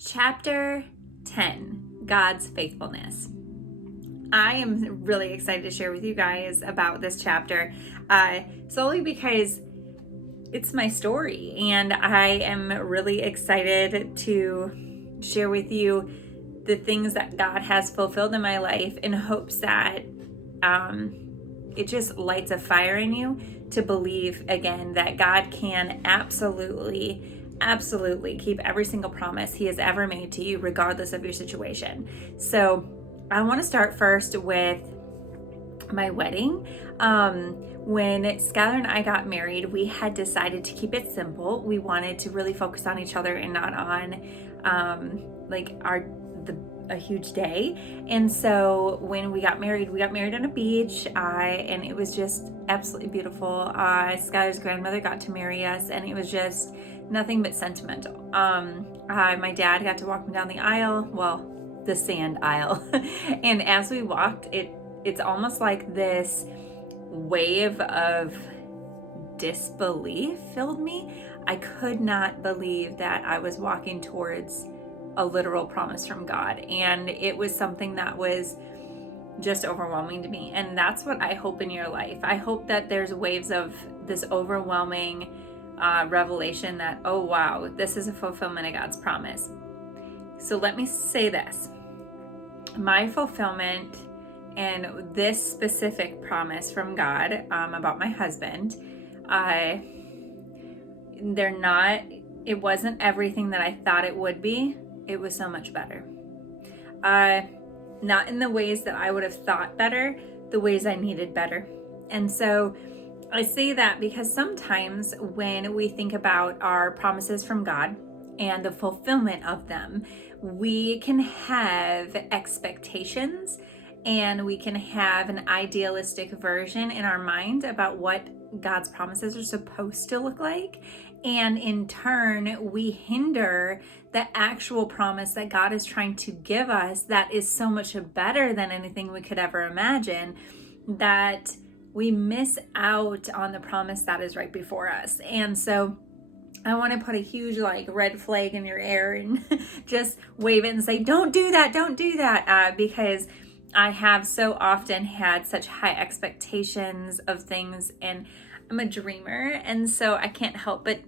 Chapter 10, God's Faithfulness. I am really excited to share with you guys about this chapter, solely because it's my story, and I am really excited to share with you the things that God has fulfilled in my life in hopes that it just lights a fire in you to believe again that God can absolutely keep every single promise he has ever made to you, regardless of your situation. So I want to start first with my wedding. When Skylar and I got married, we had decided to keep it simple. We wanted to really focus on each other and not on a huge day. And so when we got married on a beach, and it was just absolutely beautiful. Skylar's grandmother got to marry us, and it was just nothing but sentimental. My dad got to walk me down the aisle, well, the sand aisle. And as we walked, it's almost like this wave of disbelief filled me. I could not believe that I was walking towards a literal promise from God, and it was something that was just overwhelming to me. And that's what I hope in your life. I hope that there's waves of this overwhelming revelation that, oh wow, this is a fulfillment of God's promise. So let me say this. My fulfillment and this specific promise from God about my husband, it wasn't everything that I thought it would be. It was so much better. Not in the ways that I would have thought better, the ways I needed better. And so I say that because sometimes when we think about our promises from God and the fulfillment of them, we can have expectations and we can have an idealistic version in our mind about what God's promises are supposed to look like. And in turn, we hinder the actual promise that God is trying to give us that is so much better than anything we could ever imagine, that we miss out on the promise that is right before us. And so I want to put a huge red flag in your air and just wave it and say, don't do that, because I have so often had such high expectations of things, and I'm a dreamer, and so I can't help but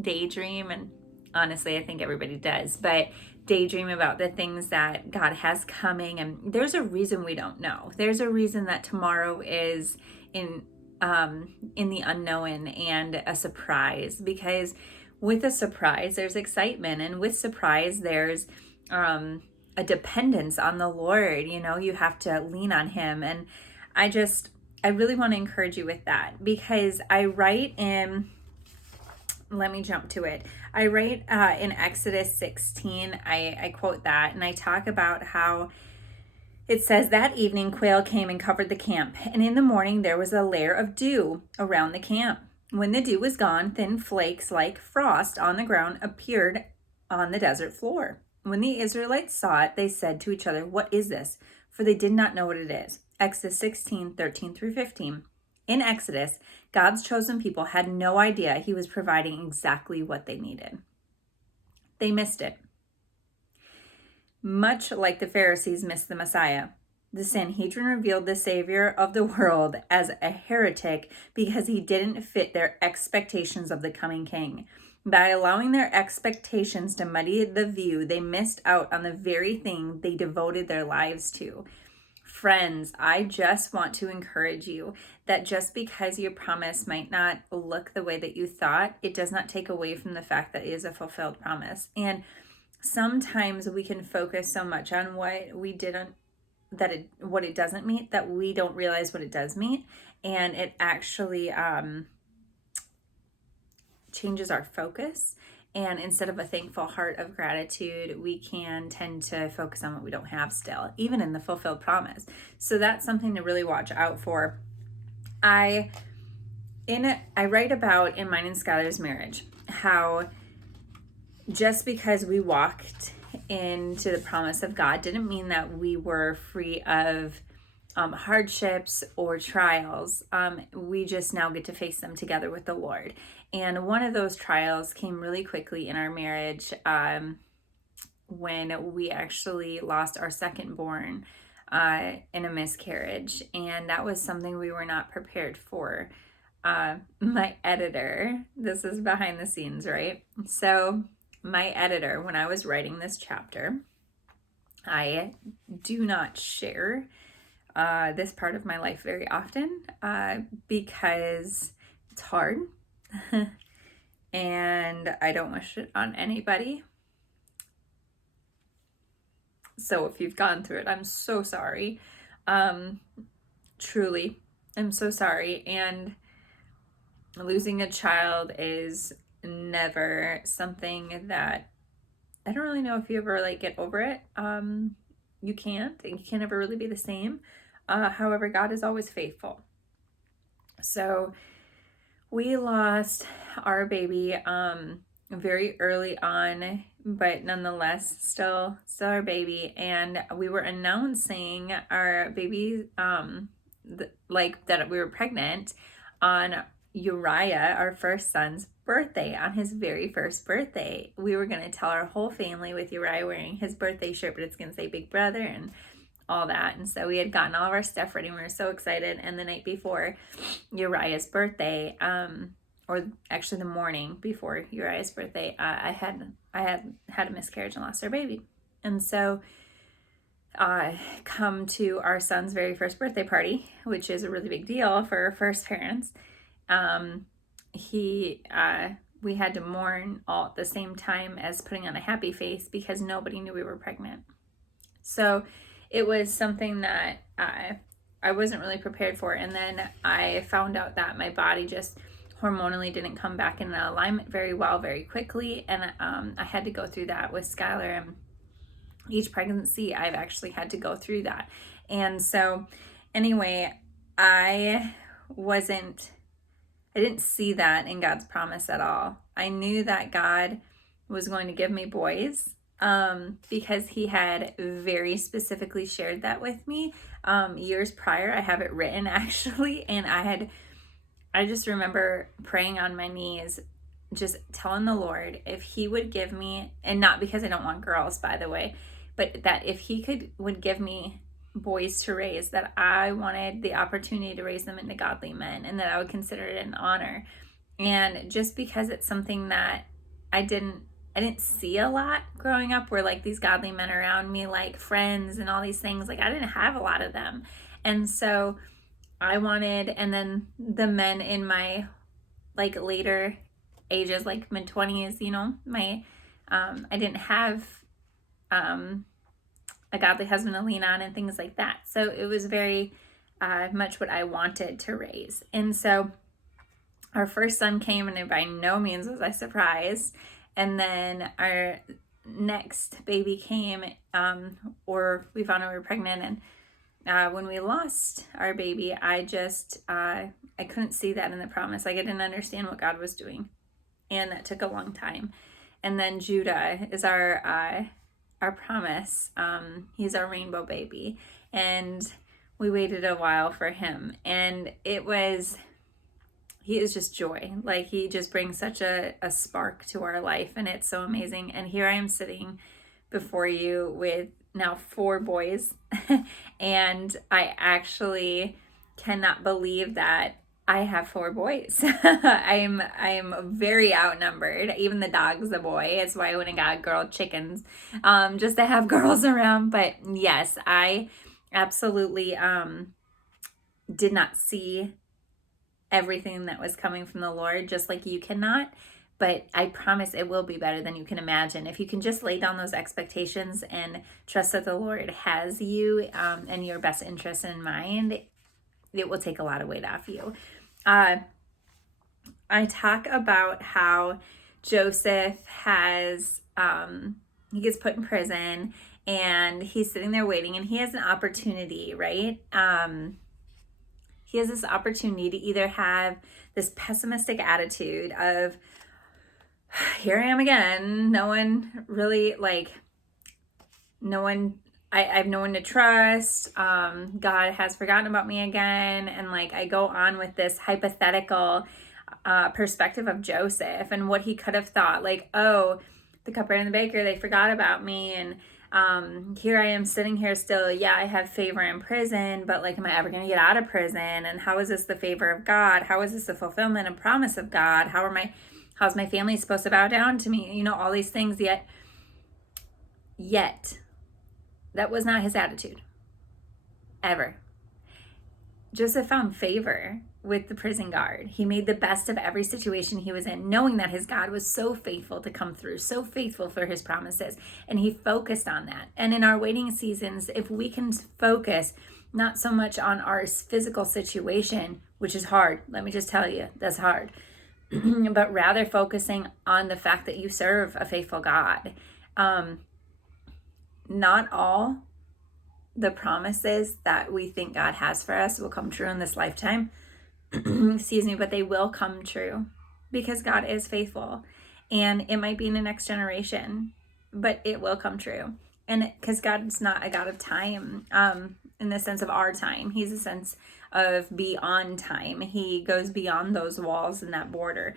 daydream, and honestly I think everybody does, but daydream about the things that God has coming. And there's a reason we don't know. There's a reason that tomorrow is in the unknown and a surprise, because with a surprise there's excitement, and with surprise there's a dependence on the Lord. You have to lean on him. And I really want to encourage you with that, because I write in, let me jump to it. I write in Exodus 16, I quote that, and I talk about how it says, that evening quail came and covered the camp, and in the morning there was a layer of dew around the camp. When the dew was gone, thin flakes like frost on the ground appeared on the desert floor. When the Israelites saw it, they said to each other, what is this? For they did not know what it is. Exodus 16, 13 through 15. In Exodus, God's chosen people had no idea he was providing exactly what they needed. They missed it. Much like the Pharisees missed the Messiah, the Sanhedrin revealed the Savior of the world as a heretic because he didn't fit their expectations of the coming king. By allowing their expectations to muddy the view, they missed out on the very thing they devoted their lives to. Friends, I just want to encourage you that just because your promise might not look the way that you thought, it does not take away from the fact that it is a fulfilled promise. And sometimes we can focus so much on what we didn't, what it doesn't meet, that we don't realize what it does meet. And it actually changes our focus. And instead of a thankful heart of gratitude, we can tend to focus on what we don't have still, even in the fulfilled promise. So that's something to really watch out for. I write about in mine and Skylar's marriage how just because we walked into the promise of God didn't mean that we were free of hardships or trials. We just now get to face them together with the Lord. And one of those trials came really quickly in our marriage. when we actually lost our second born in a miscarriage, and that was something we were not prepared for. My editor, this is behind the scenes, right? So my editor, when I was writing this chapter, I do not share this part of my life very often because it's hard and I don't wish it on anybody. So if you've gone through it, I'm so sorry. Truly, I'm so sorry. And losing a child is never something that I don't really know if you ever like get over it. You can't, and you can't ever really be the same. However, God is always faithful. So we lost our baby very early on, but nonetheless still our baby. And we were announcing our baby like that we were pregnant on Uriah, our first son's birthday, on his very first birthday. We were going to tell our whole family with Uriah wearing his birthday shirt, but it's going to say Big Brother and all that. And so we had gotten all of our stuff ready and we were so excited. And the night before Uriah's birthday, or actually the morning before Uriah's birthday, I had a miscarriage and lost our baby. And so come to our son's very first birthday party, which is a really big deal for first parents. We had to mourn all at the same time as putting on a happy face because nobody knew we were pregnant. So it was something that I wasn't really prepared for. And then I found out that my body just hormonally didn't come back in alignment very well, very quickly. And I had to go through that with Skylar. And each pregnancy, I've actually had to go through that. And so anyway, I didn't see that in God's promise at all. I knew that God was going to give me boys because he had very specifically shared that with me years prior. I have it written actually, and I just remember praying on my knees, just telling the Lord if he would give me, and not because I don't want girls, by the way, but that if he would give me boys to raise, that I wanted the opportunity to raise them into godly men, and that I would consider it an honor. And just because it's something that I didn't see a lot growing up, where like these godly men around me, like friends and all these things, like I didn't have a lot of them. And so I wanted, and then the men in my like later ages, like mid-20s, you know, I didn't have a godly husband to lean on and things like that. So it was very much what I wanted to raise. And so our first son came, and by no means was I surprised. And then our next baby came, or we found out we were pregnant. And when we lost our baby, I couldn't see that in the promise. Like I didn't understand what God was doing. And that took a long time. And then Judah is our promise. He's our rainbow baby. And we waited a while for him. And he is just joy. Like he just brings such a spark to our life, and it's so amazing. And here I am sitting before you with now 4 boys. And I actually cannot believe that I have 4 boys. I'm very outnumbered. Even the dog's a boy. It's why I went and got girl chickens, just to have girls around. But yes, I absolutely did not see everything that was coming from the Lord, just like you cannot. But I promise it will be better than you can imagine. If you can just lay down those expectations and trust that the Lord has you and your best interest in mind, it will take a lot of weight off you. I talk about how Joseph he gets put in prison, and he's sitting there waiting, and he has an opportunity, right? He has this opportunity to either have this pessimistic attitude of, here I am again. I have no one to trust. God has forgotten about me again. And like, I go on with this hypothetical perspective of Joseph and what he could have thought. Like, oh, the cupbearer and the baker, they forgot about me. And here I am sitting here still. Yeah, I have favor in prison, but like, am I ever going to get out of prison? And how is this the favor of God? How is this the fulfillment and promise of God? How's my family supposed to bow down to me? All these things. Yet, that was not his attitude. Ever. Joseph found favor with the prison guard. He made the best of every situation he was in, knowing that his God was so faithful to come through, so faithful for his promises. And he focused on that. And in our waiting seasons, if we can focus not so much on our physical situation, which is hard, let me just tell you, that's hard, but rather focusing on the fact that you serve a faithful God. Not all the promises that we think God has for us will come true in this lifetime. Excuse me, but they will come true because God is faithful, and it might be in the next generation, but it will come true. And because God's not a God of time, in the sense of our time, he's a sense of beyond time. He goes beyond those walls and that border.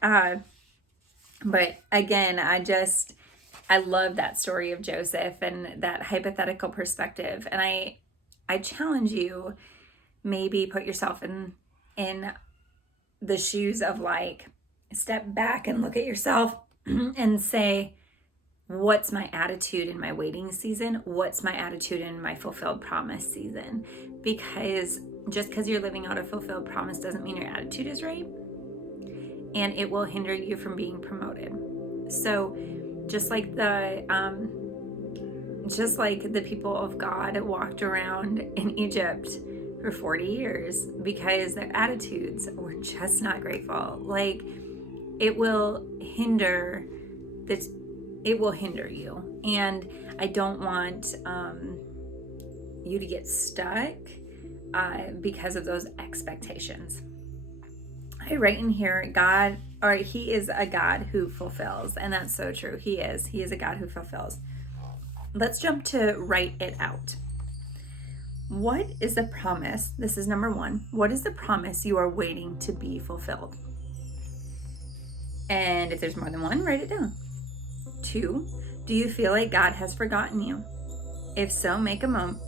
But again, I love that story of Joseph and that hypothetical perspective. And I challenge you, maybe put yourself in the shoes of, like, step back and look at yourself and say, what's my attitude in my waiting season? What's my attitude in my fulfilled promise season? Because just because you're living out a fulfilled promise doesn't mean your attitude is right. And it will hinder you from being promoted. So just like the people of God walked around in Egypt for 40 years because their attitudes were just not grateful. Like, it will hinder you. And I don't want you to get stuck because of those expectations. I write in here, he is a God who fulfills. And that's so true. He is a God who fulfills. Let's jump to write it out. What is the promise? This is number 1. What is the promise you are waiting to be fulfilled? And if there's more than one, write it down. 2, do you feel like God has forgotten you? If so,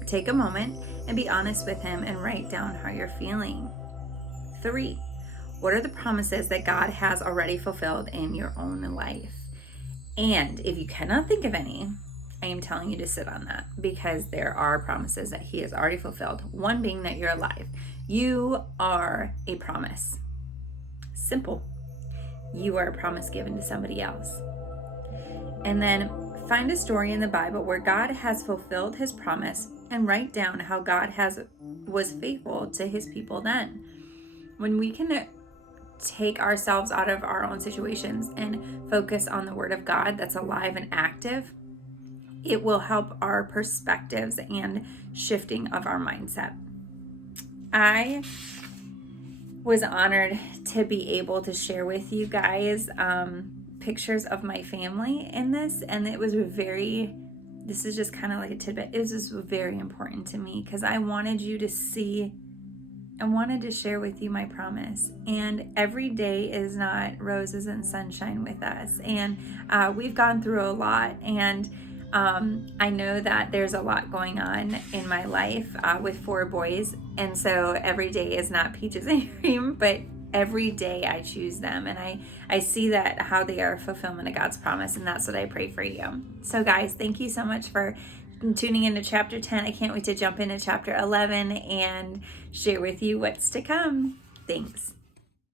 take a moment and be honest with him and write down how you're feeling. 3, what are the promises that God has already fulfilled in your own life? And if you cannot think of any, I am telling you to sit on that, because there are promises that he has already fulfilled. One being that you're alive. You are a promise. Simple. You are a promise given to somebody else. And then find a story in the Bible where God has fulfilled his promise and write down how God was faithful to his people then. When we can take ourselves out of our own situations and focus on the word of God that's alive and active, it will help our perspectives and shifting of our mindset. I was honored to be able to share with you guys pictures of my family in this, and this is just kind of like a tidbit. It was just very important to me because I wanted you to see, I wanted to share with you my promise. And every day is not roses and sunshine with us, and we've gone through a lot, and I know that there's a lot going on in my life with 4 boys, and so every day is not peaches and cream, but every day I choose them, and I see that how they are a fulfillment of God's promise, and that's what I pray for you. So guys, thank you so much for tuning into chapter 10. I can't wait to jump into chapter 11 and share with you what's to come. Thanks.